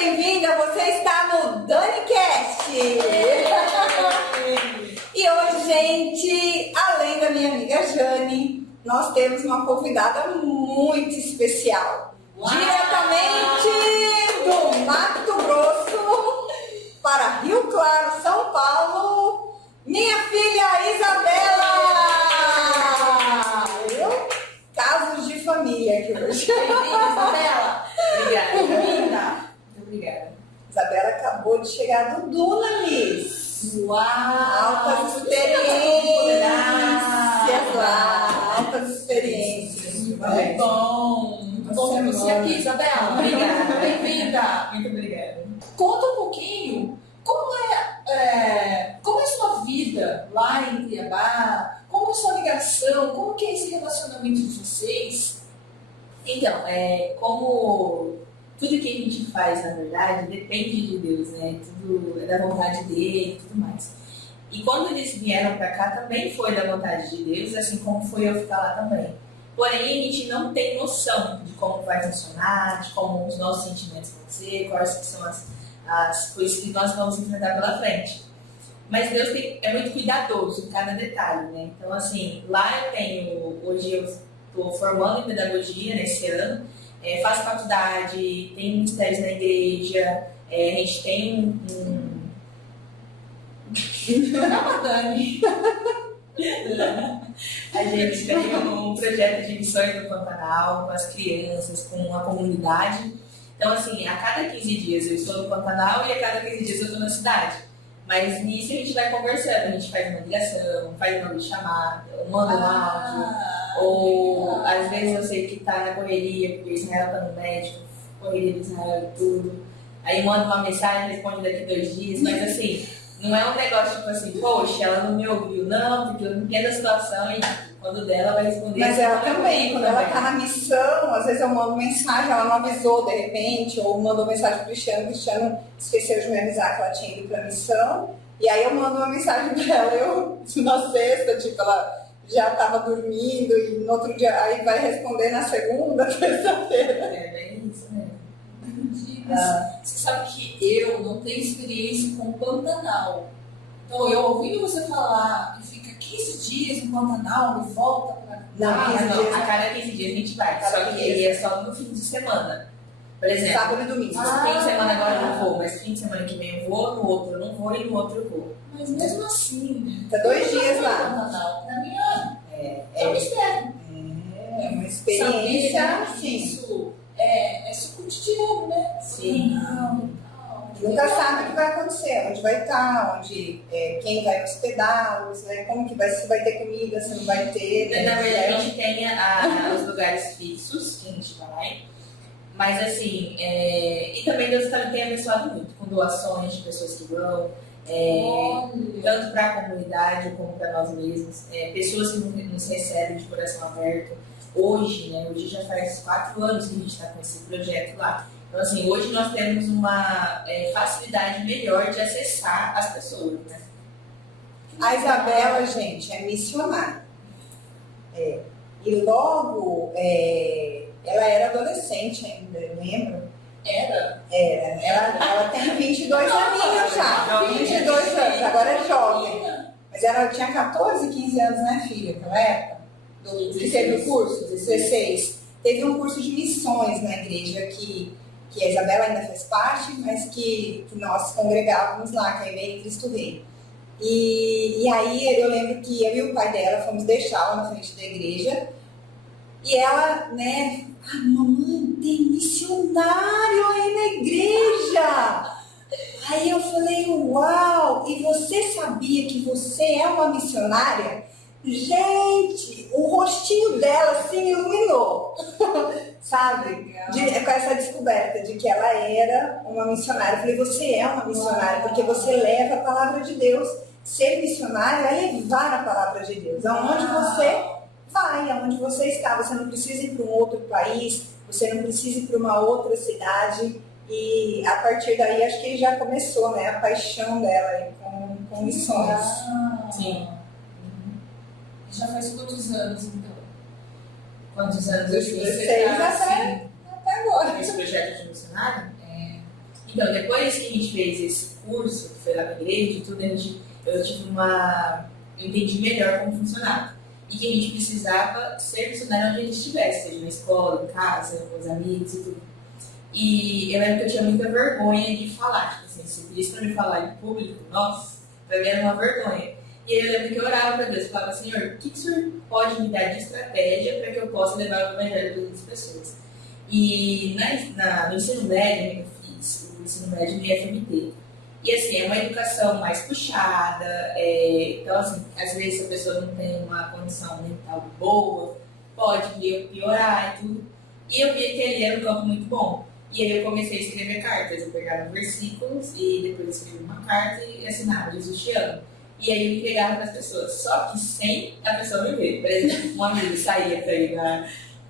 bem-vinda! Você está no DaniCast! E hoje, gente, além da minha amiga Jane, nós temos uma convidada muito especial. Uau! Diretamente do Mato Grosso para Rio Claro, São Paulo, minha filha Isabela! Casos de família aqui hoje. Bem-vinda, Isabela! Obrigada, bem-vinda! Muito obrigada. Isabela acabou de chegar do Dunamis. Uau! Altas experiências lá, altas experiências. Muito bom! Muito bom ter você aqui, Isabela. Obrigada, bem-vinda! Muito obrigada. Conta um pouquinho como é a sua vida lá em Cuiabá, como é a sua ligação, como que é esse relacionamento de vocês? Então, como tudo que a gente faz, na verdade, depende de Deus, né? Tudo é da vontade dele e tudo mais. E quando eles vieram pra cá, também foi da vontade de Deus, assim como foi eu ficar lá também. Porém, a gente não tem noção de como vai funcionar, de como os nossos sentimentos vão ser, quais são as coisas que nós vamos enfrentar pela frente. Mas Deus é muito cuidadoso em cada detalhe, né? Então, assim, lá hoje eu estou formando em pedagogia nesse ano, faço faculdade, tenho ministérios na igreja, a gente tem Não, Dani. A gente tem um projeto de missões no Pantanal, com as crianças, com a comunidade. Então, assim, a cada 15 dias eu estou no Pantanal e a cada 15 dias eu estou na cidade. Mas nisso a gente vai conversando, a gente faz uma ligação, faz uma chamada, manda um áudio. Ou às vezes eu sei que tá na correria, porque Israel tá no médico, correria de Israel e tudo. Aí manda uma mensagem, responde daqui 2 dias, mas assim, não é um negócio tipo assim, poxa, ela não me ouviu, não, porque eu entendo a situação e quando dela vai responder. Mas ela também, quando ela tá na missão, às vezes eu mando mensagem, ela não avisou de repente, ou mandou mensagem pro Cristiano, o Cristiano esqueceu de me avisar que ela tinha ido pra missão, e aí eu mando uma mensagem pra ela, na sexta, tipo, ela já tava dormindo, e no outro dia, aí vai responder na segunda, terça-feira. É bem isso, né? Entendi. Mas você sabe que eu não tenho experiência com Pantanal. Então, eu ouvindo você falar que fica 15 dias no Pantanal e volta pra cá. Não, 15 dias. A cada 15 dias a gente vai, só que ele é só no fim de semana. Por exemplo, Sábado e domingo. fim de semana agora eu não vou, mas fim de semana que vem eu vou, no outro eu não vou e no outro eu vou. Mas mesmo assim, Tá 2 dias lá. Pantanal, pra mim, é um É mistério. uma experiência, Saber que sim. isso é seu cotidiano, né? Sim. Nunca sabe o que vai acontecer, onde vai estar, quem vai hospedá-los, né? Como que vai, se vai ter comida, se não vai ter. Né? Na verdade, a gente tem os lugares fixos que a gente vai, mas assim, e também Deus tem abençoado muito com doações de pessoas que vão, tanto para a comunidade como para nós mesmos, pessoas que nos recebem de coração aberto. Hoje já faz 4 anos que a gente está com esse projeto lá. Então, assim, hoje nós temos uma facilidade melhor de acessar as pessoas, né? A Isabela, gente, é missionária. E logo, ela era adolescente ainda, lembra? Era? Ela tem 22 aninhos já, 22 anos, agora é jovem. Mas ela tinha 14, 15 anos, né, filha, naquela época? Que teve o curso, 16. Teve um curso de missões na igreja que a Isabela ainda faz parte, mas que nós congregávamos lá, que é a Igreja Cristo Rei. E aí eu lembro que eu e o pai dela fomos deixá-la na frente da igreja, e ela, né, mamãe, tem missionário aí na igreja! Aí eu falei, uau, e você sabia que você é uma missionária? Gente, o rostinho dela se iluminou, sabe? Com essa descoberta de que ela era uma missionária. Eu falei, você é uma missionária, porque você leva a palavra de Deus. Ser missionário é levar a palavra de Deus. Aonde você vai, aonde você está. Você não precisa ir para um outro país, você não precisa ir para uma outra cidade. E a partir daí, acho que já começou, né, a paixão dela com missões. Sim. Já faz quantos anos, então? Quantos anos Dos eu 16 até agora. esse projeto de missionário? Então, depois que a gente fez esse curso, que foi lá na igreja e tudo, eu tive eu entendi melhor como funcionava. E que a gente precisava ser missionário onde a gente estivesse, seja na escola, em casa, com os amigos e tudo. E eu lembro que eu tinha muita vergonha de falar, tipo assim, se pedisse pra me falar em público, nossa, pra mim era uma vergonha. E aí eu lembro que eu orava para Deus, falava, Senhor, o que o Senhor pode me dar de estratégia para que eu possa levar o evangelho para outras pessoas? E no ensino médio, eu fiz o ensino médio no IFMT. E assim, é uma educação mais puxada, então assim, às vezes a pessoa não tem uma condição mental boa, pode piorar e tudo. E eu via que ele era um campo muito bom. E aí eu comecei a escrever cartas, eu pegava versículos e depois escrevia uma carta e assinava, Jesus te ama. E aí eu entregava para as pessoas, só que sem a pessoa me ver. Por exemplo, um amigo saía para ir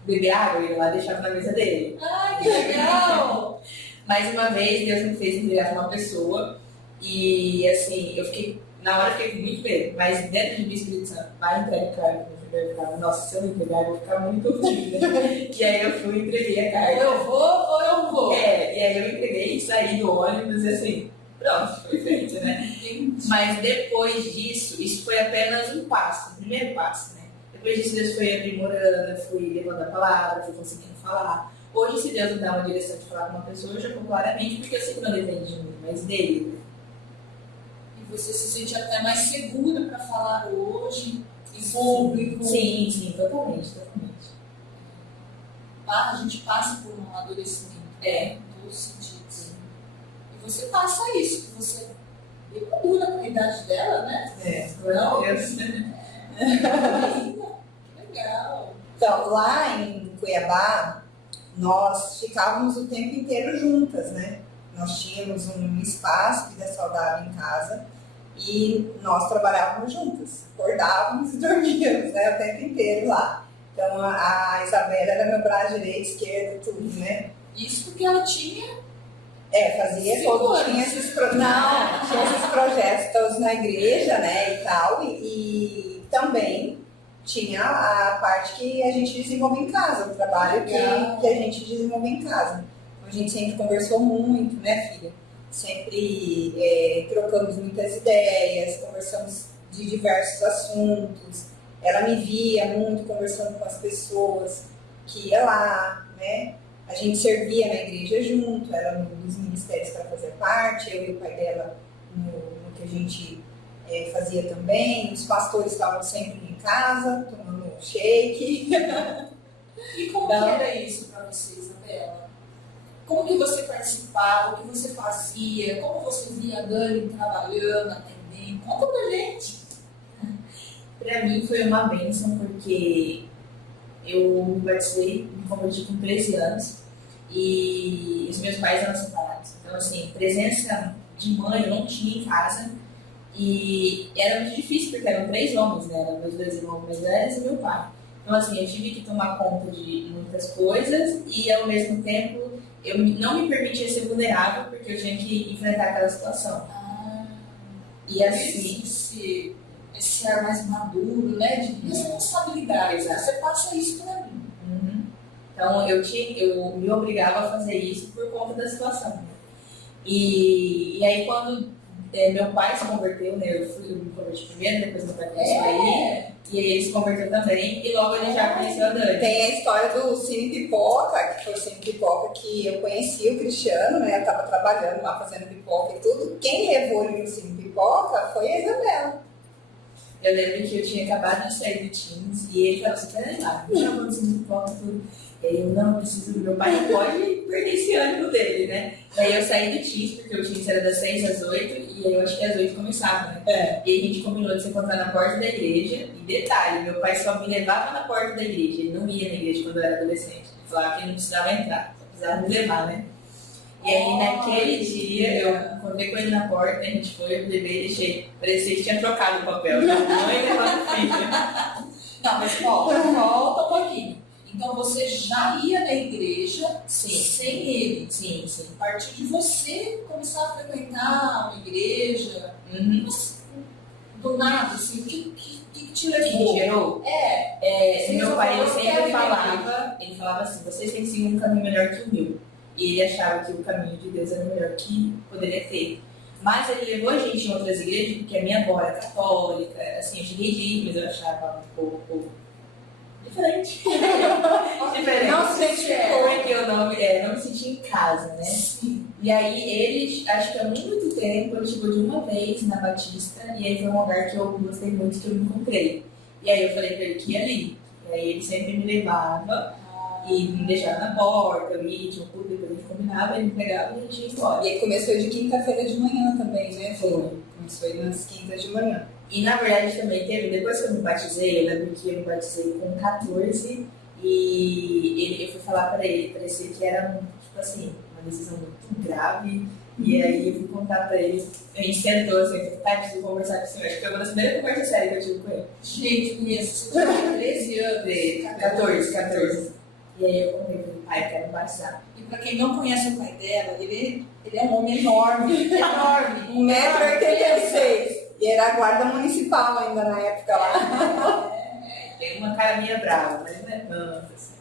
beber água e eu ia lá deixava na mesa dele. Ai, que legal! Mais uma vez, Deus me fez entregar para uma pessoa e assim, na hora eu fiquei com muito medo, mas dentro de mim, Espírito Santo, vai entregar a carta. Eu ficava, nossa, se eu não entregar, eu vou ficar muito ruim, né? E aí eu fui e entreguei a carta. Eu vou ou eu vou? E aí eu entreguei e saí do ônibus e assim, pronto, foi feito, né? Mas depois disso, isso foi apenas um passo, o primeiro passo, né? Depois disso, Deus foi aprimorando, eu fui levando a palavra, fui conseguindo falar. Hoje, se Deus me dá uma direção de falar com uma pessoa, eu já falo claramente, porque eu sei que não depende de mim, mas dele. E você se sente até mais segura para falar hoje, em público? Sim, totalmente. A gente passa por um amadurecimento, em todos os sentidos. E você passa isso, que você é bem madura com a idade dela, né? Não, Que legal. Então, lá em Cuiabá, nós ficávamos o tempo inteiro juntas, né? Nós tínhamos um espaço Vida Saudável em casa e nós trabalhávamos juntas, acordávamos e dormíamos, né? O tempo inteiro lá. Então, a Isabela era meu braço direito, esquerdo, tudo, né? Isso porque ela tinha... fazia todo, tinha esses projetos todos na igreja, né, e tal, e também tinha a parte que a gente desenvolve em casa, o trabalho que a gente desenvolve em casa. A gente sempre conversou muito, né, filha? Sempre trocamos muitas ideias, conversamos de diversos assuntos. Ela me via muito conversando com as pessoas que ia lá, né? A gente servia na igreja junto, era um dos ministérios para fazer parte, eu e o pai dela no que a gente fazia também. Os pastores estavam sempre em casa, tomando shake. E como que era isso para você, Isabela? Como que você participava, o que você fazia, como você via a Dani trabalhando, atendendo? Conta pra gente. Para mim foi uma bênção, porque eu me batizei, me converti com 13 anos e os meus pais eram separados. Então, assim, presença de mãe eu não tinha em casa e era muito difícil, porque eram 3 homens, né? Eram meus 2 irmãos mais velhos e meu pai. Então, assim, eu tive que tomar conta de muitas coisas e, ao mesmo tempo, eu não me permitia ser vulnerável, porque eu tinha que enfrentar aquela situação. E assim... Esse ar mais maduro, né? De responsabilidade. Você passa isso pra mim. Uhum. Então, eu me obrigava a fazer isso por conta da situação. E aí, quando meu pai se converteu, né? Eu me converti primeiro, depois meu pai começou a ir. E aí ele se converteu também. E logo ele já conheceu a Dani. Tem a história do Cine Pipoca, que foi o Cine Pipoca que eu conheci o Cristiano, né? Eu estava trabalhando lá, fazendo pipoca e tudo. Quem levou ele no Cine Pipoca foi a Isabela. Eu lembro que eu tinha acabado de sair do Teams e ele falou assim, peraí lá, me chamou de pipoca tudo. E aí eu não preciso do meu pai, não pode perder esse ânimo dele, né? Daí eu saí do Teams, porque o Teams era das 6 às 8 e aí eu acho que às 8 começava, né? E a gente combinou de se encontrar na porta da igreja. E detalhe, meu pai só me levava na porta da igreja, ele não ia na igreja quando eu era adolescente. Ele falava que ele não precisava entrar, só precisava me levar, né? E aí, naquele dia, eu encontrei com ele na porta, a gente foi, eu levei e deixei. Parecia que tinha trocado o papel. Mãe levando o filho. Não, mas volta um pouquinho. Então, você já ia na igreja sem ele. Sim. A partir de você começar a frequentar uma igreja, mas, do nada, assim, o que te levou? Que gerou? Meu pai, ele sempre falava assim, vocês têm que seguir um caminho melhor que o meu. E ele achava que o caminho de Deus era o melhor que poderia ter. Mas ele levou a gente em outras igrejas, porque a minha avó era católica, assim, eu cheguei de ir, mas eu achava um pouco diferente. Diferente. Não se identificou. Porque eu não me sentia em casa, né? Sim. E aí ele, acho que há muito tempo, ele chegou de uma vez na Batista, e aí foi um lugar que eu gostei muito, que eu me encontrei. E aí eu falei pra ele que ia ali. E aí ele sempre me levava e me deixava na porta, eu ia, tinha um culto, depois a gente combinava, ele me pegava e a gente ia embora. E ele começou de quinta-feira de manhã também, né? Foi. Começou aí nas quintas de manhã. E na verdade também teve, depois que eu me batizei, eu lembro que eu me batizei com 14 e eu fui falar pra ele, parecia que era, tipo assim, uma decisão muito grave. E aí eu fui contar pra ele, a gente sentou assim, pai, preciso conversar com o senhor. Acho que foi uma das primeiras conversas sérias que eu tive com ele. Gente, conheço. Você tinha 13 anos. 14. E aí eu contei pro pai, eu quero me batizar. E pra quem não conhece o pai dela, ele é um homem enorme. Enorme. 1,86 m. E era a guarda municipal ainda na época lá. Tem uma cara minha brava, mas não é tanto assim.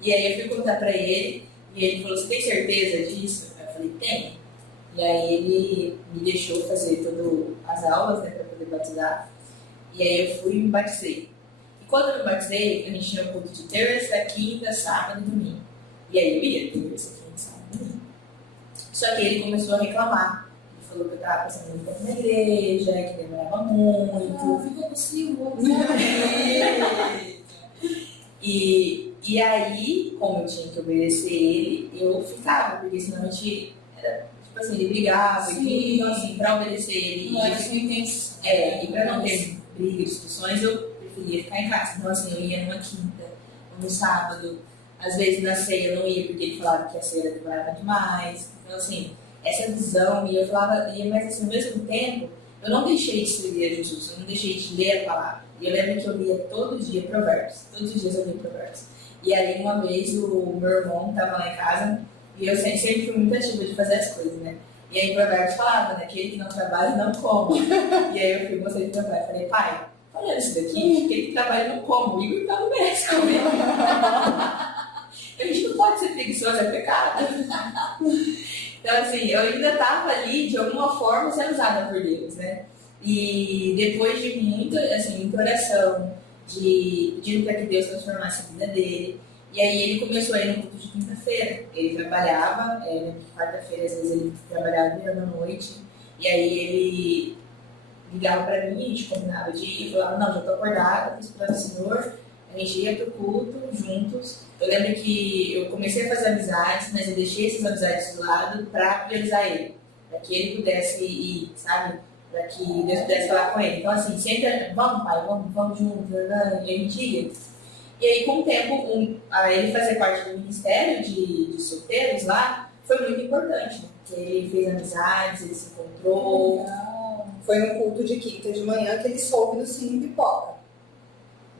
E aí eu fui contar pra ele, e ele falou, você tem certeza disso? Eu falei, tem. E aí ele me deixou fazer todas as aulas, né, pra poder batizar. E aí eu fui e me batizei. E quando eu me batizei, a gente tinha um culto de terça, quinta, sábado e domingo. E aí eu ia terça, quinta, sábado e domingo. Só que ele começou a reclamar. Ele falou que eu estava passando muito tempo na igreja, que demorava muito. Ficou com ciúme. E aí, como eu tinha que obedecer ele, eu ficava, porque senão a gente era, tipo assim, ele brigava, e então assim, pra obedecer ele. Não era sua intenção. E pra não ter briga, discussões, eu preferia ficar em casa. Então assim, eu ia numa quinta, no sábado, às vezes na ceia eu não ia, porque ele falava que a ceia demorava demais. Então assim, essa visão, e eu falava, mas assim, ao mesmo tempo, eu não deixei de seguir a Jesus, eu não deixei de ler a palavra. E eu lembro que eu lia todo dia Provérbios, todos os dias eu lia Provérbios. E aí uma vez o meu irmão estava lá em casa, e eu sempre fui muito ativa de fazer as coisas, né? E aí Provérbios falava, né? Aquele que não trabalha não come. E aí eu fui mostrei de Provérbios, falei, pai, olha isso daqui, aquele que trabalha não come, o Igor tá no merece comer. A gente não pode ser preguiçoso, é pecado. Então, assim, eu ainda estava ali, de alguma forma, sendo usada por Deus, né? E depois de muito, assim, muita oração, pedindo para que Deus transformasse a vida dele. E aí ele começou a ir no culto de quinta-feira. Ele trabalhava, quarta-feira, às vezes ele trabalhava virando à noite. E aí ele ligava para mim, a gente combinava de ir, e falava, não, já estou acordada, estou esperando o Senhor. A gente ia pro culto juntos. Eu lembro que eu comecei a fazer amizades, mas eu deixei essas amizades de lado para priorizar ele, para que ele pudesse ir, sabe? Para que Deus pudesse falar com ele. Então, assim, sempre, vamos, pai, vamos juntos, e a gente ia. E aí, com o tempo, ele fazer parte do ministério de solteiros lá foi muito importante, né? Porque ele fez amizades, ele se encontrou. Foi no culto de quinta de manhã que ele soube do Cine Pipoca.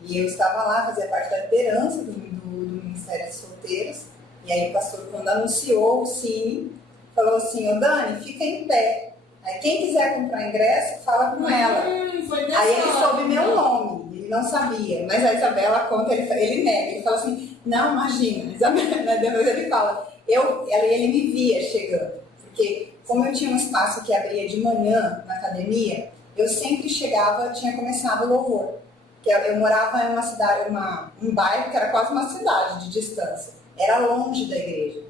E eu estava lá, fazia parte da liderança do Ministério de Solteiros. E aí o pastor, quando anunciou o Cine, falou assim, ô Dani, fica em pé. Aí quem quiser comprar ingresso, fala com ela. Aí ele soube meu nome, ele não sabia. Mas a Isabela conta, ele nega. Ele fala assim, não, imagina. Isabela, depois ele fala, ele me via chegando. Porque como eu tinha um espaço que abria de manhã na academia, eu sempre chegava, tinha começado o louvor. Eu morava em uma cidade, um bairro que era quase uma cidade de distância. Era longe da igreja.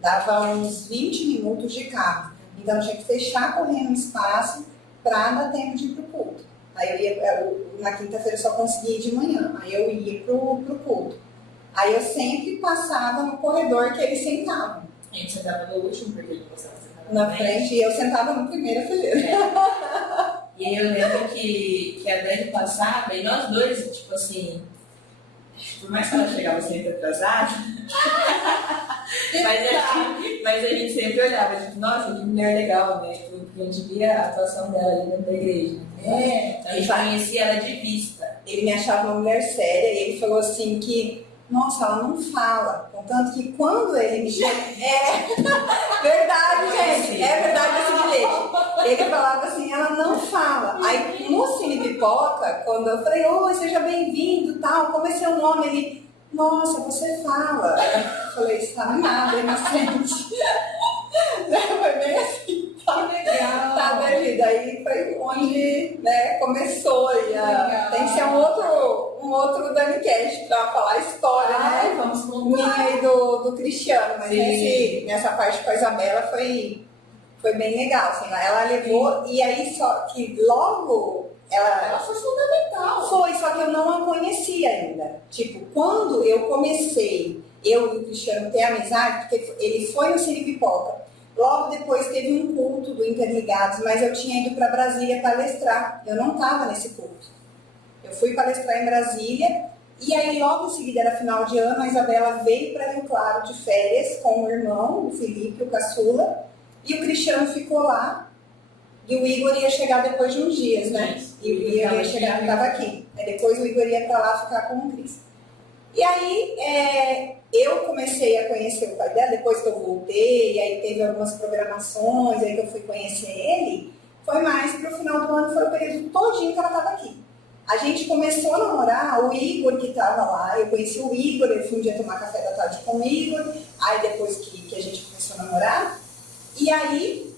Dava uns 20 minutos de carro. Então eu tinha que fechar correndo um espaço para dar tempo de ir pro culto. Aí na quinta-feira eu só conseguia ir de manhã. Aí eu ia pro culto. Aí eu sempre passava no corredor que eles sentavam. A gente sentava no último, porque ele gostava de sentar na frente, e eu sentava na primeira fileira. E aí eu lembro que a Dani passava, e nós dois, tipo assim, por mais que ela chegava sempre atrasada, mas a gente sempre olhava, tipo, nossa, que mulher legal, né? Porque a gente via a atuação dela ali dentro da igreja. Então a gente conhecia ela de vista. Ele me achava uma mulher séria, e ele falou assim que, nossa, ela não fala. Contanto que quando ele me chama... verdade, gente. É verdade esse bilhete. Ele falava assim, ela não fala. Aí no Cine Pipoca, quando eu falei, oi, seja bem-vindo, tal, como é seu nome? Ele, nossa, você fala. Eu falei, sabe nada, inocente. Foi bem assim, Que legal. tá, Davi? Daí foi onde, né, começou aí. Tem que ser um outro Dani Cash pra falar a história, né? Vamos Minha contar. e do Cristiano, mas Sim. nessa parte com a Isabela foi bem legal, assim, ela levou, e aí só que logo Ela foi fundamental. foi, só que eu não a conhecia ainda. Tipo, quando eu comecei, eu e o Cristiano ter amizade, porque ele foi no Cine Pipoca, logo depois teve um culto do Interligados, mas eu tinha ido para Brasília palestrar, eu não estava nesse culto. Eu fui palestrar em Brasília, e aí logo em seguida, era final de ano, a Isabela veio para Rio Claro de férias com o irmão, o Felipe, o caçula, e o Cristiano ficou lá, e o Igor ia chegar depois de uns dias, né? Isso. E o Igor ia chegar, estava aqui. Aí depois o Igor ia para lá ficar com o Cris. E aí eu comecei a conhecer o pai dela, depois que eu voltei, aí teve algumas programações, aí que eu fui conhecer ele, foi mais pro final do ano, foi o período todinho que ela estava aqui. A gente começou a namorar, o Igor que estava lá, eu conheci o Igor, eu fui um dia tomar café da tarde com o Igor, aí depois que a gente começou a namorar, e aí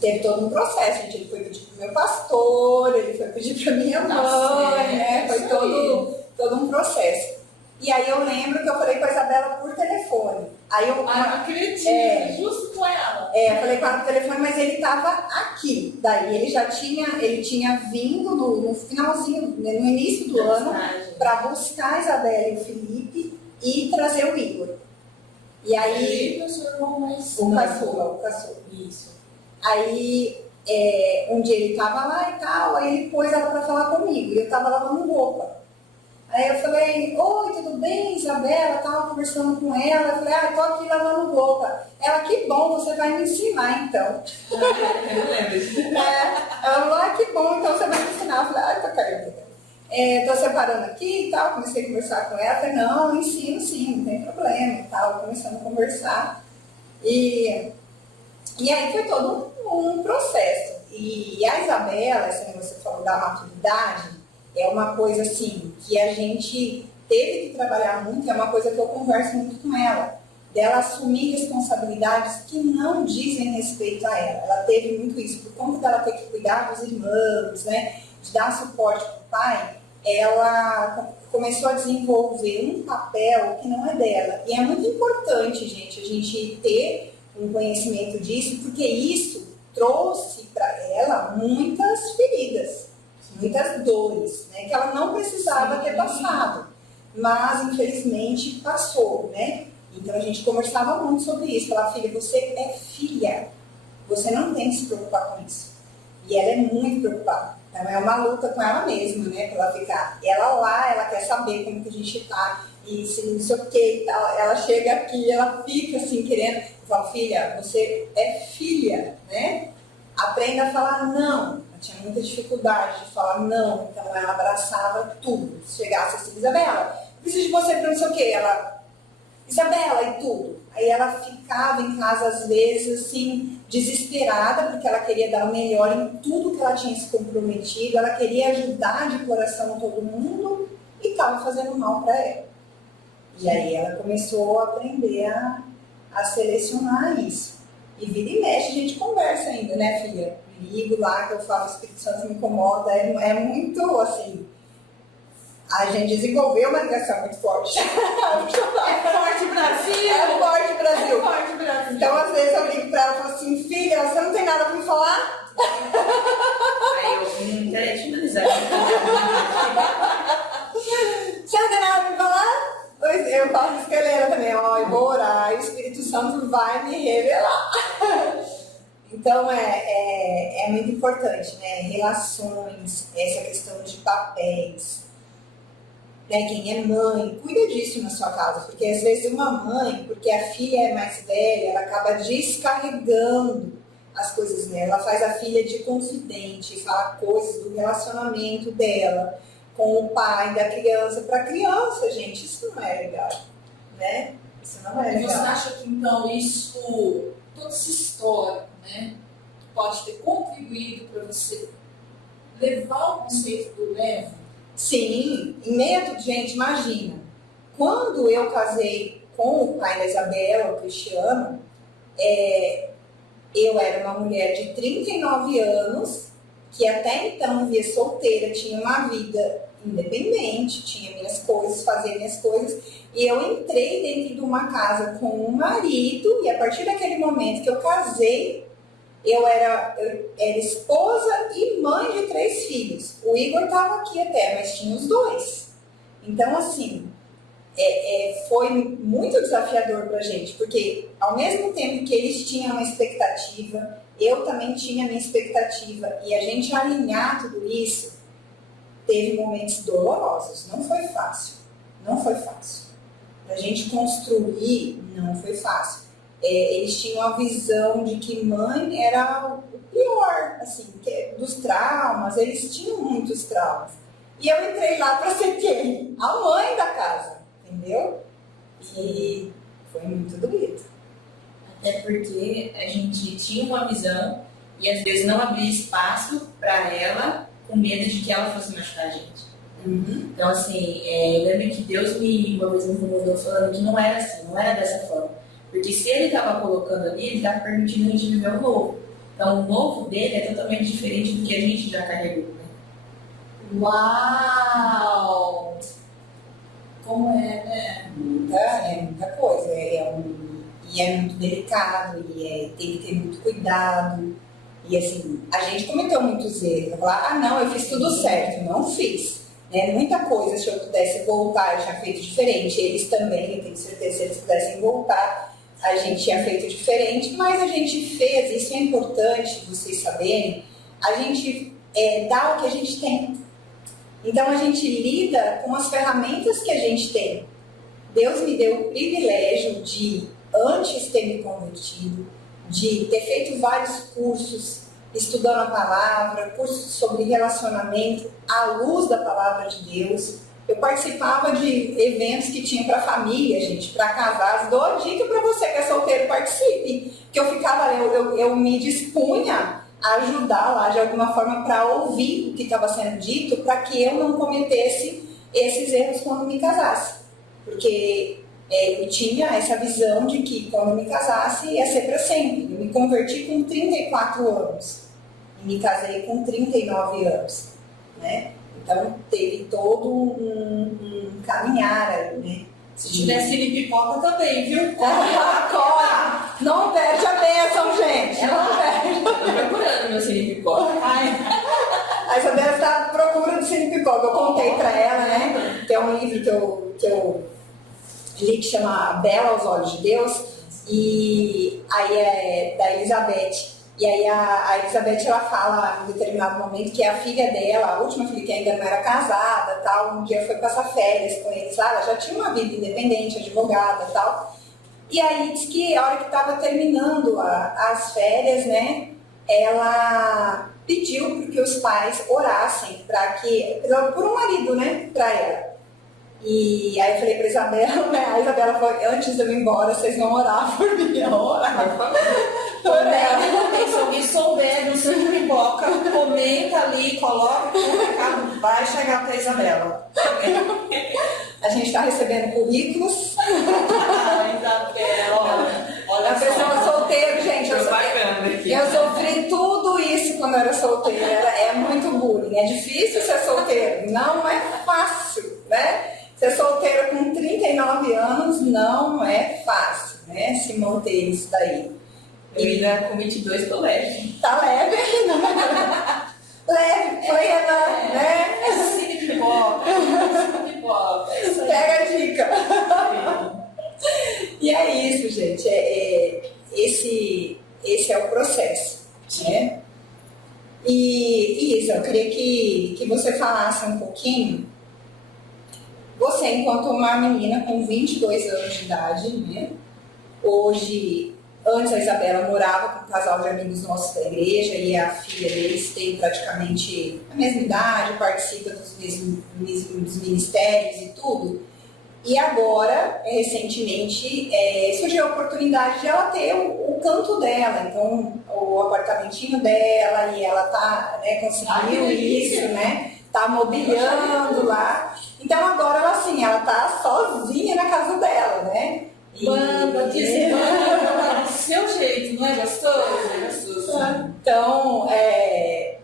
teve todo um processo, gente. Ele foi pedir pro meu pastor, ele foi pedir pra minha mãe, né? Foi todo um processo. E aí eu lembro que eu falei com a Isabela por telefone. Aí eu, Não acredito, justo com ela. eu falei com ela por telefone, mas ele estava aqui. Daí ele tinha vindo no finalzinho, no início do ano, para buscar a Isabela e o Felipe e trazer o Igor. E aí, o seu irmão mais o caçula. Isso. Aí, um dia ele tava lá e tal, aí ele pôs ela pra falar comigo, e eu tava lavando roupa. Aí eu falei, oi, tudo bem, Isabela? Tava conversando com ela, eu falei, tô aqui lavando roupa. Ela, que bom, você vai me ensinar então. Eu não lembro. Ela falou, que bom, então você vai me ensinar. Eu falei, tô querendo. Tô separando aqui e tal, comecei a conversar com ela, falei, não, eu ensino sim, não tem problema e tal, começando a conversar. E aí foi todo um processo. E a Isabela, assim, você falou da maturidade, é uma coisa assim que a gente teve que trabalhar muito, é uma coisa que eu converso muito com ela, dela assumir responsabilidades que não dizem respeito a ela. Ela teve muito isso, por conta dela ter que cuidar dos irmãos, né, de dar suporte para o pai, ela começou a desenvolver um papel que não é dela. E é muito importante, gente, a gente ter um conhecimento disso, porque isso trouxe para ela muitas feridas, muitas dores, né, que ela não precisava ter passado, mas infelizmente passou, né? Então a gente conversava muito sobre isso. Falava, filha, você é filha, você não tem que se preocupar com isso. E ela é muito preocupada. Então é uma luta com ela mesma, né? Pra ela ficar. Ela lá, ela quer saber como que a gente tá, e se não sei o que e tal. Ela chega aqui, ela fica assim querendo. Eu falo, filha, você é filha, né? Aprenda a falar não. Ela tinha muita dificuldade de falar não, então ela abraçava tudo. Se chegasse assim, Isabela, preciso de você para não sei o que. Ela, Isabela, e tudo. Aí ela ficava em casa, às vezes, assim, desesperada, porque ela queria dar o melhor em tudo que ela tinha se comprometido, ela queria ajudar de coração todo mundo e estava fazendo mal para ela. E aí ela começou a aprender a selecionar isso. E vira e mexe, a gente conversa ainda, né, filha? Ligo lá, que eu falo, o Espírito Santo me incomoda, é muito, assim... A gente desenvolveu uma ligação muito forte. É forte Brasil! É forte Brasil! É forte Brasil! Então, às vezes, eu ligo pra ela e falo assim, filha, você não tem nada pra me falar? Aí eu, deixa eu dizer. Você não tem nada pra me falar? Pois eu faço isso com a Helena também, ó, eu vou orar, e o Espírito Santo vai me revelar. Então, é muito importante, né? Relações, essa questão de papéis. Né, quem é mãe, cuida disso na sua casa, porque às vezes uma mãe, porque a filha é mais velha, ela acaba descarregando as coisas nela, ela faz a filha de confidente, fala coisas do relacionamento dela com o pai da criança para a criança, gente, isso não é legal, né? Isso não é legal. Você acha que então isso, toda essa história, né, pode ter contribuído para você levar o conceito do leve? Sim, em meio a tudo, gente, imagina. quando eu casei com o pai da Isabela, o Cristiano, eu era uma mulher de 39 anos, que até então vivia solteira, tinha uma vida independente, tinha minhas coisas, fazia minhas coisas, e eu entrei dentro de uma casa com um marido, e a partir daquele momento que eu casei, eu era esposa e mãe de 3 filhos. O Igor estava aqui até, mas tinha os 2. Então, assim, foi muito desafiador para a gente, porque ao mesmo tempo que eles tinham uma expectativa, eu também tinha a minha expectativa, e a gente alinhar tudo isso, teve momentos dolorosos, não foi fácil, não foi fácil. Para a gente construir, não foi fácil. Eles tinham a visão de que mãe era o pior, assim, dos traumas, eles tinham muitos traumas. E eu entrei lá para ser quem? A mãe da casa, entendeu? E foi muito doído. Até porque a gente tinha uma visão e às vezes não abria espaço para ela com medo de que ela fosse machucar a gente. Uhum. Então, assim, eu lembro que Deus uma vez me incomodou falando que não era assim, não era dessa forma. Porque se ele estava colocando ali, ele estava permitindo a gente viver o novo. Então, o novo dele é totalmente diferente do que a gente já carregou, né? Uau! Como né? Muita coisa. E é muito delicado, e tem que ter muito cuidado. E assim, a gente cometeu muitos erros. Falar, não, eu fiz tudo certo. Não fiz. Muita coisa, se eu pudesse voltar, eu tinha feito diferente. Eles também, eu tenho certeza, se eles pudessem voltar, a gente tinha feito diferente, mas a gente fez, isso é importante vocês saberem, a gente dá o que a gente tem. Então a gente lida com as ferramentas que a gente tem. Deus me deu o privilégio de, antes ter me convertido, de ter feito vários cursos, estudando a palavra, cursos sobre relacionamento, à luz da palavra de Deus. Eu participava de eventos que tinha para família, gente, para casais. Dou a dica para você que é solteiro, participe. Que eu ficava, eu me dispunha a ajudar lá de alguma forma para ouvir o que estava sendo dito, para que eu não cometesse esses erros quando me casasse. Porque eu tinha essa visão de que quando me casasse ia ser para sempre. Eu me converti com 34 anos e me casei com 39 anos, né? Então, teve todo um caminhar aí, né? Se tiver cine pipoca também, viu? Não perde a bênção, gente. Não perde. Tô procurando meu cine pipoca. A Isabela está procurando cine pipoca. Eu contei para ela, né? Que é um livro que eu li que chama Bela aos Olhos de Deus. E aí é da Elizabeth. E aí a Elizabeth, ela fala em determinado momento que a filha dela, a última filha que ainda não era casada, tal, um dia foi passar férias com eles lá, ela já tinha uma vida independente, advogada, tal. E aí diz que a hora que estava terminando as férias, né, ela pediu para que os pais orassem por um marido, né, para ela. E aí eu falei pra Isabela, né? A Isabela falou, antes de eu ir embora, vocês vão orar por mim. Orar, por ela. Se alguém souber do cine pipoca, comenta ali, coloca o recado, vai chegar até a Isabela. A gente está recebendo currículos. Olha a pessoa solteira, gente. Eu sofri tudo isso quando eu era solteira. É muito bullying. É difícil ser solteiro. Não é fácil, né? Ser solteira com 39 anos não é fácil, né? Se manter isso daí. Eu ainda com 22 tô leve. Tá leve ainda. Leve, plena, né? Cine pipoca. Pega a dica. E é isso, gente. Esse é o processo, né? E Isa, eu queria que você falasse um pouquinho. Você, enquanto uma menina com 22 anos de idade, né? Hoje, antes a Isabela morava com um casal de amigos nossos da igreja e a filha deles tem praticamente a mesma idade, participa dos mesmos ministérios e tudo. E agora, recentemente, surgiu a oportunidade de ela ter o canto dela, então o apartamentinho dela, e ela conseguiu isso, né? Tá mobiliando lá. Então agora ela tá sozinha na casa dela, né? Manda, desmanda, do seu jeito, não é gostoso? É gostoso. Então, é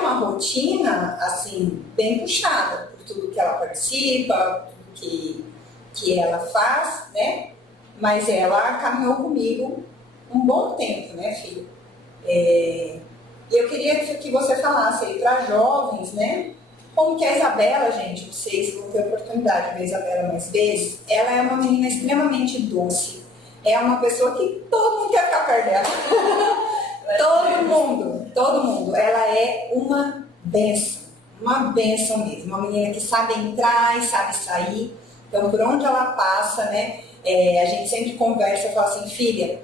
uma rotina, assim, bem puxada, por tudo que ela participa, por tudo que ela faz, né? Mas ela caminhou comigo um bom tempo, né, filho? Eu queria que você falasse aí para jovens, né? Como que a Isabela, gente, vocês vão ter oportunidade de ver a Isabela mais vezes, ela é uma menina extremamente doce. É uma pessoa que todo mundo quer ficar perto dela. Todo mundo. Ela é uma bênção mesmo. Uma menina que sabe entrar e sabe sair. Então, por onde ela passa, né? A gente sempre conversa e fala assim, filha,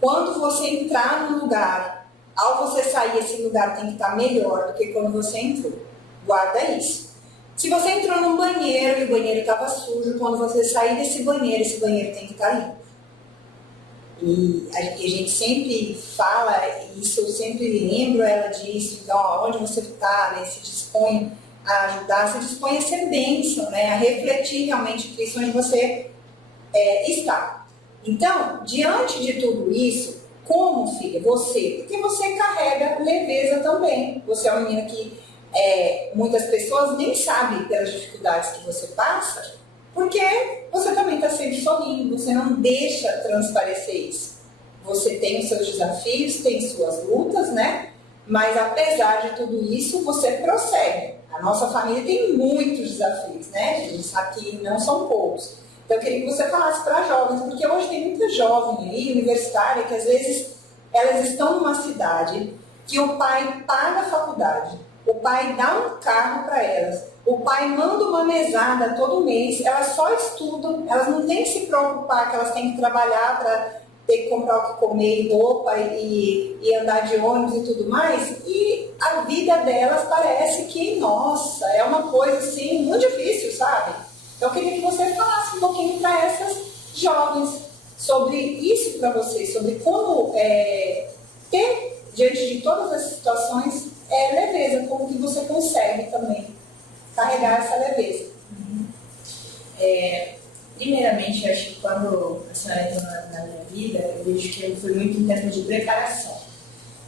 quando você entrar no lugar, ao você sair, esse lugar tem que estar melhor do que quando você entrou. Guarda isso. Se você entrou num banheiro e o banheiro estava sujo, quando você sair desse banheiro, esse banheiro tem que estar limpo. E a gente sempre fala, isso eu sempre lembro ela disso, então, onde você está, né, se dispõe a ajudar, se dispõe a ser bênção, né, a refletir realmente Cristo onde você está. Então, diante de tudo isso, como, filha, porque você carrega leveza também. Você é uma menina que muitas pessoas nem sabem pelas dificuldades que você passa, porque você também está sempre sorrindo, você não deixa transparecer isso. Você tem os seus desafios, tem suas lutas, né? Mas apesar de tudo isso, você prossegue. A nossa família tem muitos desafios, né? A gente sabe que não são poucos. Então eu queria que você falasse para jovens, porque hoje tem muita jovem aí, universitária, que às vezes elas estão numa cidade que o pai paga a faculdade, o pai dá um carro para elas, o pai manda uma mesada todo mês, elas só estudam, elas não têm que se preocupar que elas têm que trabalhar para ter que comprar o que comer e roupa e andar de ônibus e tudo mais, e a vida delas parece que, nossa, é uma coisa assim, muito difícil, sabe? Então eu queria que você falasse um pouquinho para essas jovens sobre isso para vocês, sobre como ter, diante de todas as situações, leveza, como que você consegue também carregar essa leveza. Primeiramente, eu acho que quando a senhora entrou na minha vida, eu vejo que foi muito em termos de preparação.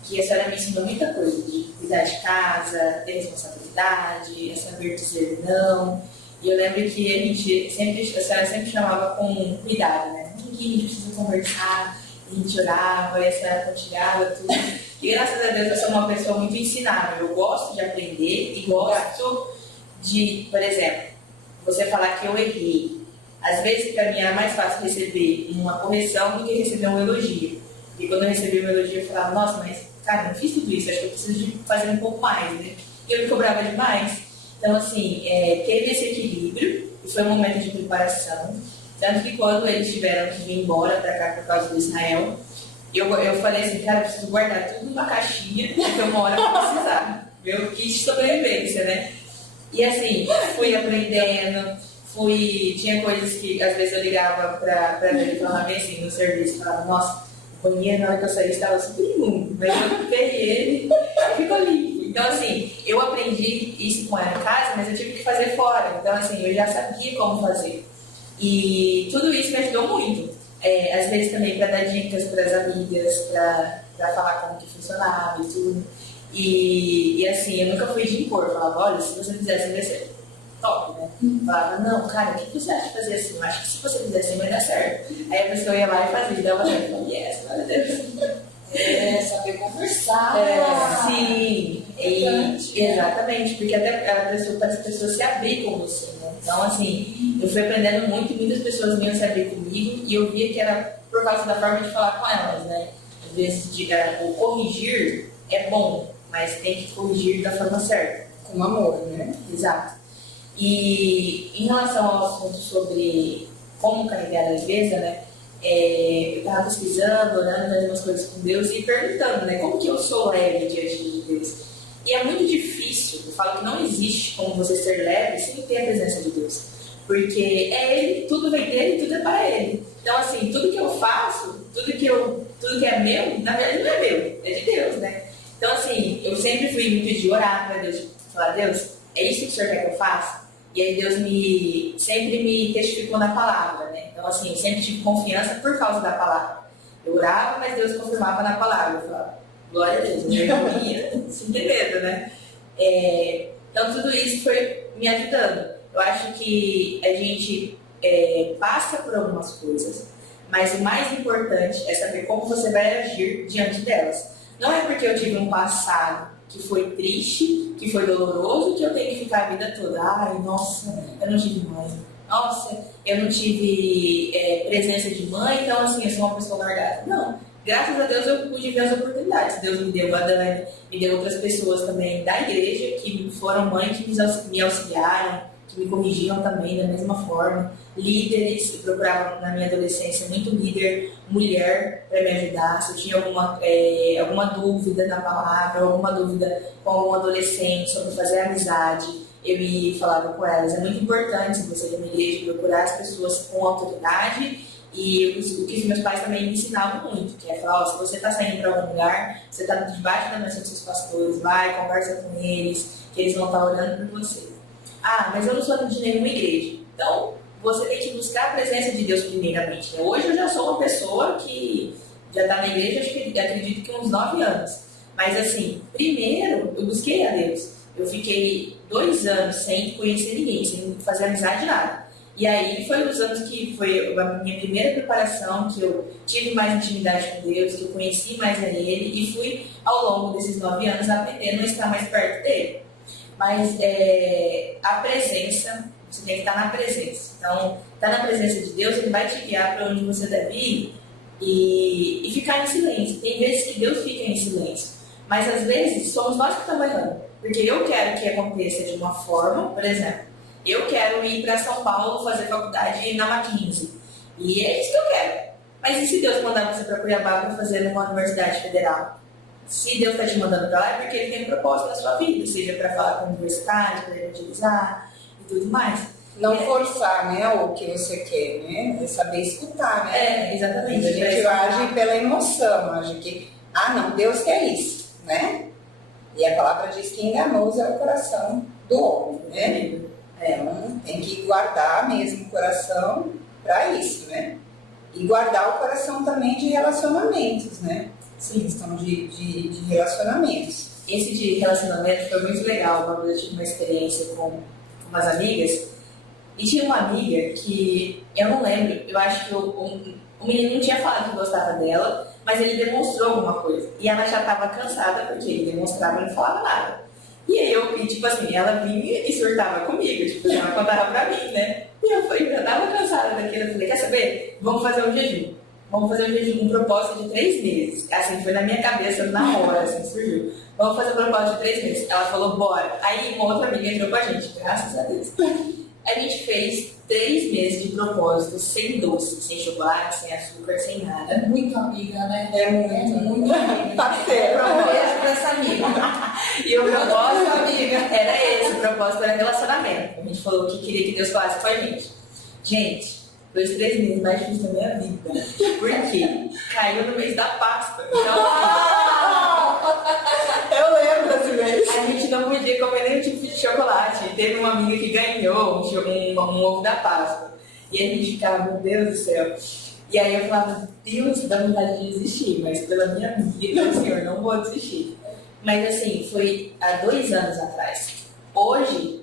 Que a senhora me ensinou muita coisa, de cuidar de casa, ter responsabilidade, saber dizer não. E eu lembro que a senhora sempre chamava com cuidado, né? A gente precisa conversar, a gente orava, e a senhora compartilhava tudo. E graças a Deus eu sou uma pessoa muito ensinável. Eu gosto de aprender e gosto de, por exemplo, você falar que eu errei. Às vezes, para mim, era mais fácil receber uma correção do que receber um elogio. E quando eu recebi um elogio, eu falava, nossa, mas, cara, eu não fiz tudo isso, acho que eu preciso de fazer um pouco mais, né? E eu me cobrava demais. Então, assim, teve esse equilíbrio, e foi um momento de preparação. Tanto que quando eles tiveram que vir embora para cá por causa do Israel, eu falei assim, cara, eu preciso guardar tudo numa caixinha, porque uma hora eu vou precisar. Meu kit de sobrevivência, né? E assim, fui aprendendo, tinha coisas que às vezes eu ligava para ele e falava bem assim, no serviço, falava, nossa, o banheiro na hora que eu saí estava super imundo, mas eu peguei ele e ficou limpo. Então assim, eu aprendi isso com ela em casa, mas eu tive que fazer fora. Então assim, eu já sabia como fazer. E tudo isso me ajudou muito. Às vezes também para dar dicas para as amigas, para falar como que funcionava e tudo. E assim, eu nunca fui de impor. Eu falava, olha, se você fizer assim vai ser top, né? Falava, não, cara, o que você acha de fazer assim? Eu acho que se você fizer assim vai dar certo. Aí a pessoa ia lá e fazia, e dava certo. Eu falava, yes, glória a Deus. Saber conversar. Sim, exatamente, porque até para as pessoas se abrir com você, né? Então, assim, eu fui aprendendo muito e muitas pessoas vinham se abrir comigo e eu via que era por causa da forma de falar com elas, né? Às vezes, o corrigir é bom, mas tem que corrigir da forma certa. Com amor, né? Exato. E em relação ao assunto sobre como carregar a leveza, né? Eu estava pesquisando, orando, fazendo umas coisas com Deus e perguntando, né? Como que eu sou leve diante de Deus? E é muito difícil, eu falo que não existe como você ser leve sem ter a presença de Deus. Porque é Ele, tudo vem dele, tudo é para Ele. Então, assim, tudo que eu faço, tudo que é meu, na verdade não é meu, é de Deus, né? Então, assim, eu sempre fui muito de orar para Deus, de falar, Deus, é isso que o Senhor quer que eu faça? E aí Deus sempre me testificou na palavra, né? Então, assim, eu sempre tive confiança por causa da palavra. Eu orava, mas Deus confirmava na palavra. Eu falava, glória a Deus, eu ia sem ter medo, né? Então, tudo isso foi me ajudando. Eu acho que a gente passa por algumas coisas, mas o mais importante é saber como você vai agir diante delas. Não é porque eu tive um passado que foi triste, que foi doloroso, que eu tenho que ficar a vida toda. Ai, nossa, eu não tive mãe. Nossa, eu não tive presença de mãe, então assim, eu sou uma pessoa largada. Não. Graças a Deus eu pude ver as oportunidades. Deus me deu a Dani, me deu outras pessoas também da igreja que foram mães que me auxiliaram, que me corrigiam também da mesma forma. Líderes, eu procurava na minha adolescência muito líder, mulher, para me ajudar. Se eu tinha alguma dúvida na palavra, alguma dúvida com algum adolescente sobre fazer amizade, eu me falava com elas. É muito importante você ir na igreja procurar as pessoas com autoridade. E o que os meus pais também me ensinavam muito, que é falar, se você está saindo para algum lugar, você está debaixo da bênção dos seus pastores, vai, conversa com eles, que eles vão estar orando por você. Ah, mas eu não sou de nenhuma igreja. Então, você tem que buscar a presença de Deus primeiramente. Hoje eu já sou uma pessoa que já está na igreja, acredito que uns 9 anos. Mas assim, primeiro eu busquei a Deus. Eu fiquei 2 anos sem conhecer ninguém, sem fazer amizade, nada. E aí foi os anos que foi a minha primeira preparação, que eu tive mais intimidade com Deus, que eu conheci mais a Ele e fui, ao longo desses 9 anos, aprendendo a estar mais perto dEle. Mas a presença, você tem que estar na presença. Então, estar na presença de Deus, Ele vai te guiar para onde você deve ir e ficar em silêncio. Tem vezes que Deus fica em silêncio, mas às vezes somos nós que estamos errando. Porque eu quero que aconteça de uma forma, por exemplo, eu quero ir para São Paulo fazer faculdade na Mackenzie. E é isso que eu quero. Mas e se Deus mandar você para Cuiabá para fazer numa universidade federal? Se Deus está te mandando para lá, é porque Ele tem um propósito na sua vida, seja para falar com universidade, para evangelizar e tudo mais. Não forçar, né, o que você quer, né? É saber escutar, né? Exatamente. A gente age pela emoção, age que, não, Deus quer isso, né? E a palavra diz que enganoso é o coração do homem, né? Tem que guardar mesmo o coração para isso, né? E guardar o coração também de relacionamentos, né? Sim, questão de relacionamentos. Esse de relacionamento foi muito legal. Uma vez eu tive uma experiência com umas amigas. E tinha uma amiga que, eu não lembro, eu acho que o menino não tinha falado que gostava dela, mas ele demonstrou alguma coisa. E ela já estava cansada porque ele demonstrava e não falava nada. E aí tipo assim, ela vinha e surtava comigo, tipo, ela contava pra mim, né? E eu já tava cansada daquilo, eu falei, quer saber? Vamos fazer um jejum. Vamos fazer um jejum, um propósito de 3 meses. Assim, foi na minha cabeça, na hora, assim, surgiu. Vamos fazer um propósito de 3 meses. Ela falou, bora. Aí uma outra amiga entrou com a gente, graças a Deus. A gente fez 3 meses de propósito, sem doce, sem chocolate, sem açúcar, sem nada. É muito amiga, né? É muito amiga. Parceiro. Um beijo pra essa amiga. E o propósito, amiga, era esse, o propósito era relacionamento. A gente falou que queria que Deus falasse com a gente. Gente, foi os 3 meses mais difíceis da minha vida. Por quê? Caiu no mês da Páscoa. Então, eu lembro desse mês. A gente não podia comer nenhum tipo de chocolate. Teve uma amiga que ganhou um ovo da Páscoa. E a gente ficava, meu Deus do céu. E aí eu falava, Deus, dá vontade de desistir, mas pela minha vida, Senhor, não vou desistir. Mas assim, foi há 2 anos atrás. Hoje,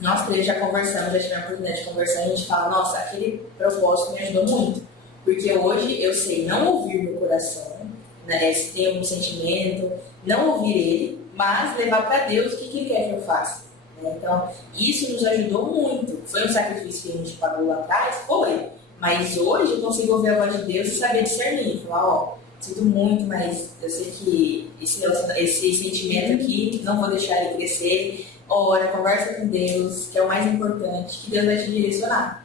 nós 3 já conversamos, já tivemos a oportunidade de conversar, e a gente fala, nossa, aquele propósito me ajudou muito. Porque hoje eu sei não ouvir meu coração, né, se tem algum sentimento, não ouvir ele, mas levar para Deus o que Ele quer que eu faça. Né? Então, isso nos ajudou muito. Foi um sacrifício que a gente pagou lá atrás? Foi. Mas hoje eu consigo ouvir a voz de Deus e saber discernir. Falar, sinto muito, mas eu sei que esse sentimento aqui, não vou deixar ele crescer. Ora, conversa com Deus, que é o mais importante, que Deus vai te direcionar.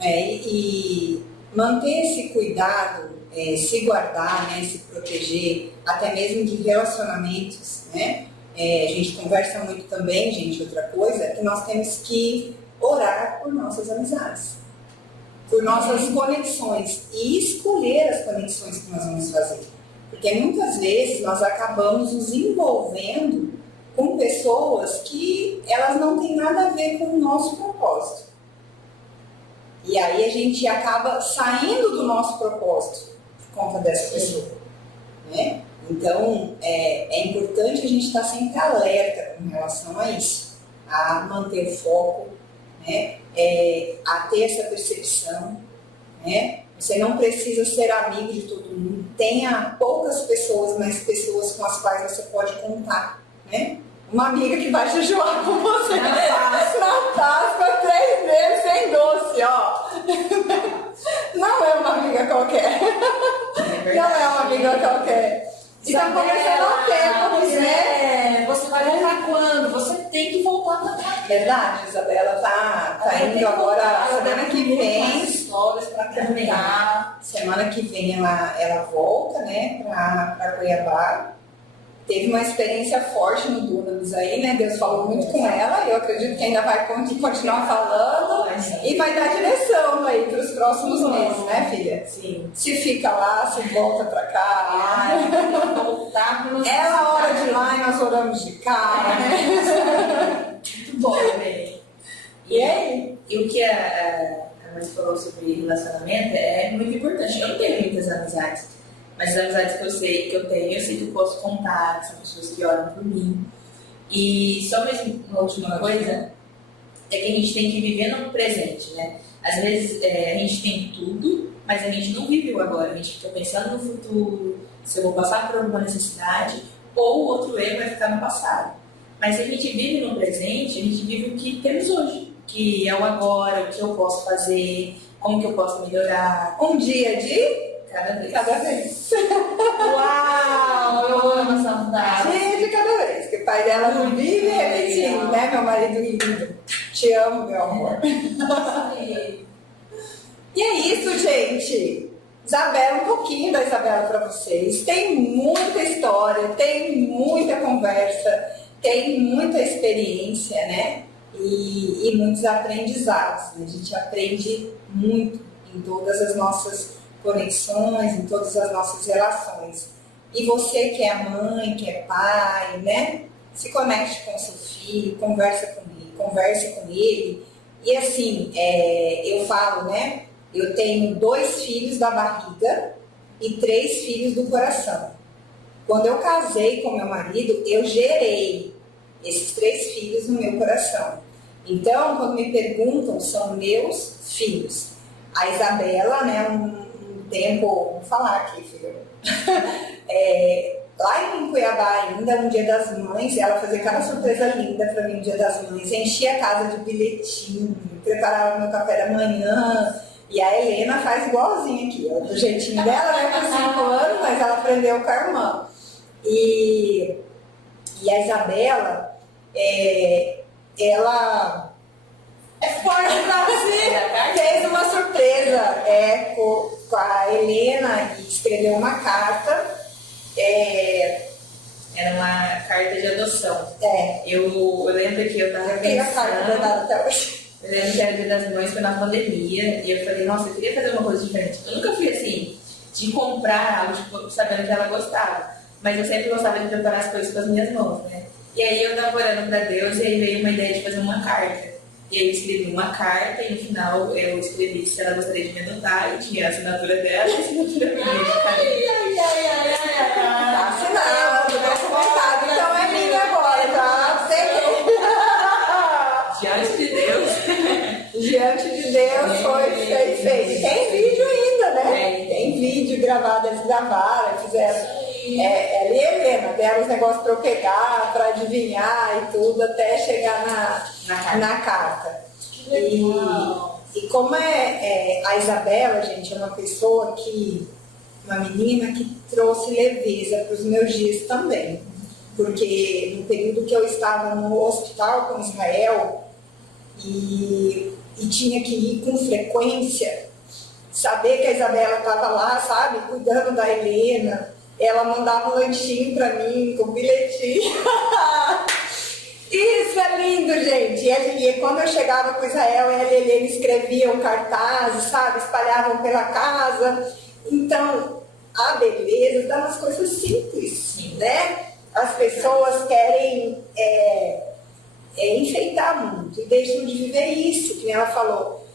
E manter esse cuidado, se guardar, né, se proteger, até mesmo de relacionamentos, né? A gente conversa muito também, gente, outra coisa, que nós temos que orar por nossas amizades, por nossas conexões e escolher as conexões que nós vamos fazer. Porque muitas vezes nós acabamos nos envolvendo com pessoas que elas não têm nada a ver com o nosso propósito. E aí a gente acaba saindo do nosso propósito por conta dessa pessoa, né? Então, é importante a gente estar sempre alerta com relação a isso, a manter o foco, né? A ter essa percepção, né? Você não precisa ser amigo de todo mundo, tenha poucas pessoas, mas pessoas com as quais você pode contar, né? Uma amiga que vai jejuar com você na Páscoa 3 meses sem doce, ó. Não é uma amiga qualquer. Não é uma amiga qualquer. Então começando ao tempo, né? Você vai voltar quando? Você tem que voltar pra cá. Verdade, Isabela tá indo agora, semana que vem. Histórias pra terminar. Semana que vem ela volta, né, pra Cuiabá. Teve uma experiência forte no Dunamis aí, né? Deus falou muito com ela, eu acredito que ainda vai continuar falando e vai dar direção aí para os próximos meses, né, filha? Sim. Se fica lá, se volta para cá. Voltar para É a hora de ir lá e nós oramos de cá, né? Muito bom, né? E aí? E o que a mãe falou sobre relacionamento é muito importante. Eu não tenho muitas amizades. Mas as amizades que eu sei que eu tenho, eu sei que eu posso contar, que são pessoas que oram por mim. E só mesmo uma última coisa, é que a gente tem que viver no presente, né? Às vezes a gente tem tudo, mas a gente não vive o agora. A gente fica pensando no futuro, se eu vou passar por alguma necessidade, ou o outro erro vai ficar no passado. Mas se a gente vive no presente, a gente vive o que temos hoje, que é o agora, o que eu posso fazer, como que eu posso melhorar. Um dia de Cada vez. cada vez. Uau! Eu amo essa frase. Dia de cada vez. Que o pai dela não vive repetindo, né, meu marido lindo? Te amo, meu amor. E é isso, gente. Isabela, um pouquinho da Isabela para vocês. Tem muita história, tem muita conversa, tem muita experiência, né? E muitos aprendizados. Né? A gente aprende muito em todas as nossas conexões, em todas as nossas relações. E você que é mãe, que é pai, né? Se conecte com seu filho, converse com ele. E assim, eu falo, né? Eu tenho 2 filhos da barriga e 3 filhos do coração. Quando eu casei com meu marido, eu gerei esses 3 filhos no meu coração. Então, quando me perguntam, são meus filhos. A Isabela, né? Um tempo, vou falar aqui, filho. Lá em Cuiabá ainda, no Dia das Mães, ela fazia cada surpresa linda para mim no Dia das Mães. Enchia a casa de bilhetinho, preparava meu café da manhã. E a Helena faz igualzinho aqui, ó, do jeitinho dela, né, com 5 anos, mas ela aprendeu com a irmã. E a Isabela, ela forte pra si, fez uma surpresa com a Helena e escreveu uma carta. Era uma carta de adoção. Eu lembro que eu tava Eu tenho a carta guardada até hoje. Eu lembro que era o Dia das Mães, foi na pandemia, e eu falei, nossa, eu queria fazer uma coisa diferente. Eu nunca fui assim, de comprar algo, tipo, sabendo que ela gostava. Mas eu sempre gostava de preparar as coisas com as minhas mãos, né? E aí eu tava orando pra Deus, e aí veio uma ideia de fazer uma carta. E aí eu escrevi uma carta, e no final eu escrevi se ela gostaria de me adotar, e tinha a assinatura dela e a assinatura minha de carinho. Tá assinado, documentado, então é minha agora, tá? Diante de Deus. Diante de Deus foi feito. Tem vídeo ainda, né? É. Tem vídeo gravado, eles gravaram, fizeram. Ela e Helena deram os negócios para eu pegar, para adivinhar e tudo, até chegar na carta. E como a Isabela, gente, é uma pessoa uma menina que trouxe leveza para os meus dias também. Porque no período que eu estava no hospital com Israel, e tinha que ir com frequência, saber que a Isabela estava lá, sabe, cuidando da Helena, ela mandava um lanchinho para mim, com bilhetinho. Isso é lindo, gente. E quando eu chegava com Israel, ela e a Helena escreviam cartazes, sabe, espalhavam pela casa. Então, a beleza dá umas coisas simples, né? as pessoas querem enfeitar muito e deixam de viver isso, que ela falou,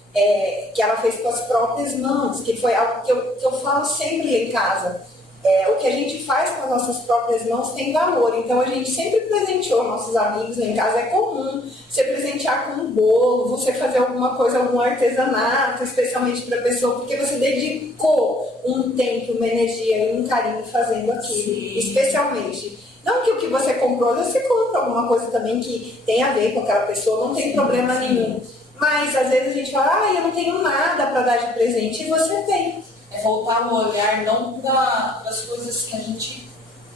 que ela fez com as próprias mãos, que foi algo que eu falo sempre lá em casa. O que a gente faz com as nossas próprias mãos tem valor, então a gente sempre presenteou nossos amigos lá em casa. É comum você presentear com um bolo, você fazer alguma coisa, algum artesanato, especialmente para a pessoa, porque você dedicou um tempo, uma energia e um carinho fazendo aquilo. Sim. Especialmente. Não que o que você comprou, você compra alguma coisa também que tem a ver com aquela pessoa, não tem problema nenhum. Mas às vezes a gente fala, eu não tenho nada para dar de presente, e você tem. É voltar o olhar não para as coisas que a gente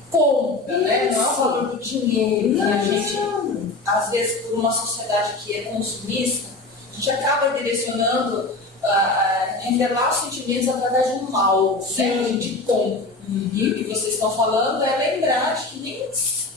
compra, né? Não é o valor do dinheiro. A gente, às vezes, por uma sociedade que é consumista, a gente acaba direcionando, revelar os sentimentos através de um algo, né? Que a gente compra. E o que vocês estão falando é lembrar de que nem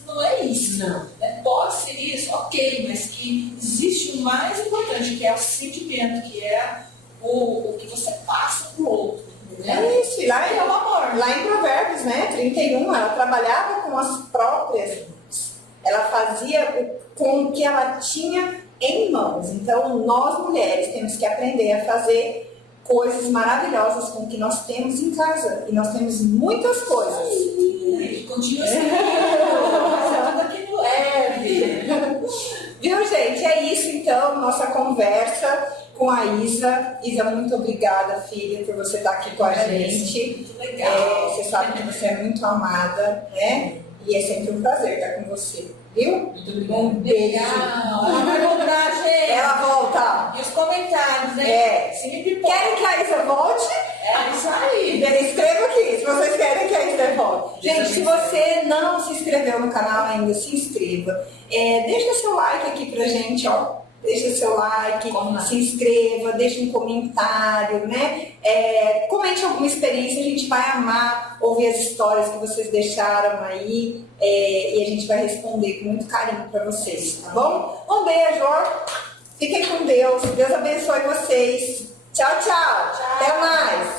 não é isso. Não. Pode ser isso, ok, mas que existe o mais importante, que é o sentimento, que é o que você passa para o outro. É isso, lá em Provérbios, né, 31, ela trabalhava com as próprias mãos. Ela fazia com o que ela tinha em mãos. Então, nós mulheres temos que aprender a fazer coisas maravilhosas com o que nós temos em casa. E nós temos muitas coisas. E continua sendo tudo aquilo leve. Viu, gente? É isso, então, nossa conversa com a Isa. Isa, muito obrigada, filha, por você estar aqui com a gente. Muito legal. Você sabe que você é muito amada, né? E é sempre um prazer estar com você. Viu? Muito obrigada. Um beijo. Ela vai voltar, gente. Ela volta. E os comentários, né? Se me pipoca. Querem que a Isa volte? É isso aí. Escreva aqui, se vocês querem que a Isa volte. Gente, se você não se inscreveu no canal ainda, se inscreva. Deixa seu like aqui pra gente, ó. Deixa seu like, se inscreva, deixa um comentário, né? Comente alguma experiência, a gente vai amar ouvir as histórias que vocês deixaram aí, e a gente vai responder com muito carinho para vocês, tá bom? Um beijo, fiquem com Deus, Deus abençoe vocês. Tchau, tchau. Até mais.